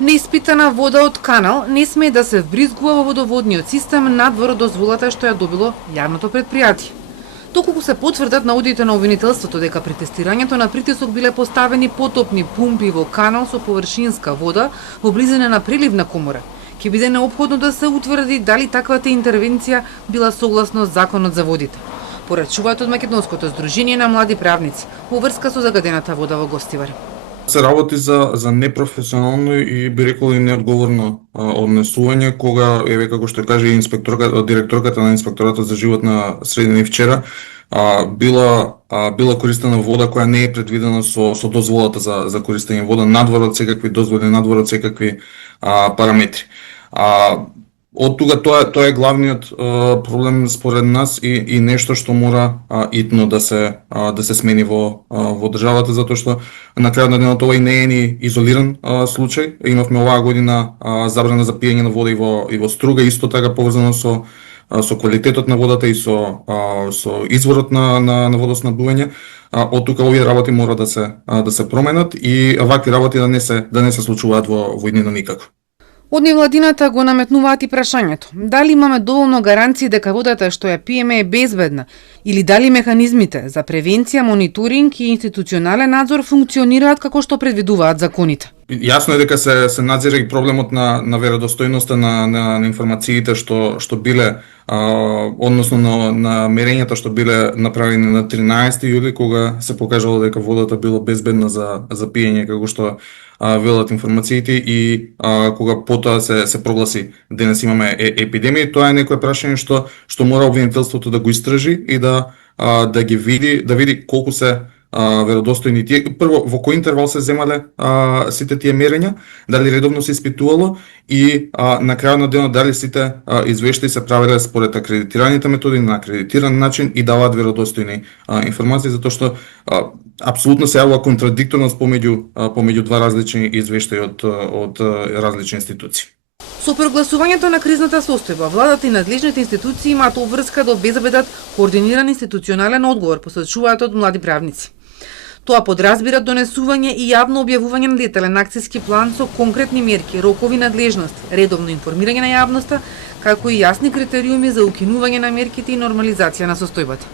Неиспитана вода од канал не смее да се вбризгува во водоводниот систем надвор од дозволата што ја добило јавното предпријатие. Доколку се потврдат наудите на обвинителството дека при тестирањето на притисок биле поставени потопни пумпи во канал со површинска вода во близина на преливна комора, ќе биде неопходно да се утврди дали таквата интервенција била согласно законот за водите. Порачуваат од Македонското здружение на млади правници во врска со загадената вода во Гостивар. Се работи за непрофесионално и би рекол и неодговорно однесување кога еве како што каже директорката на инспекторатот за животна средина и вчера била користена вода која не е предвидена со дозволата за користење вода надвор од секакви дозволи, надвор од секакви параметри. Од тука тоа е главниот проблем според нас и нешто што мора итно да се смени во државата, затоа што на крајот на денот ова и не е ни изолиран случај. Имавме оваа година забрана за пиење на вода и во Струга, исто така поврзано со квалитетот на водата и со изворот на водоснабдување. Од тука овие работи мора да се променат и вакви работи да не се случуваат во иднина никако. Од невладината го наметнуваат и прашањето дали имаме доволно гаранции дека водата што ја пиеме е безбедна или дали механизмите за превенција, мониторинг и институционален надзор функционираат како што предвидуваат законите. Јасно е дека се надзира и проблемот на веродостојноста на информациите што биле односно на мерењата што биле направени на 13 јули кога се покажало дека водата била безбедна за пиење како што велат информациите и кога потоа се прогласи денес имаме епидемија. Тоа е некое прашање што мора обвинителството да го истражи и да ги види колку се веродостојни тие. Прво, во кој интервал се земале сите тие мерења, дали редовно се испитувало и на крајот на денот дали сите извештаи се правеле според акредитираните методи на акредитиран начин и даваат веродостојни информации, затоа што апсолутно се јавува контрадикторност помеѓу два различни извештаи од различни институции. Со прогласувањето на кризната состојба, владата и надлежните институции имаат обврска да обезбедат координиран институционален одговор, посочуваат од млади правници. Тоа подразбира донесување и јавно објавување на детален акцијски план со конкретни мерки, рокови, надлежности, редовно информирање на јавноста, како и јасни критериуми за укинување на мерките и нормализација на состојбата.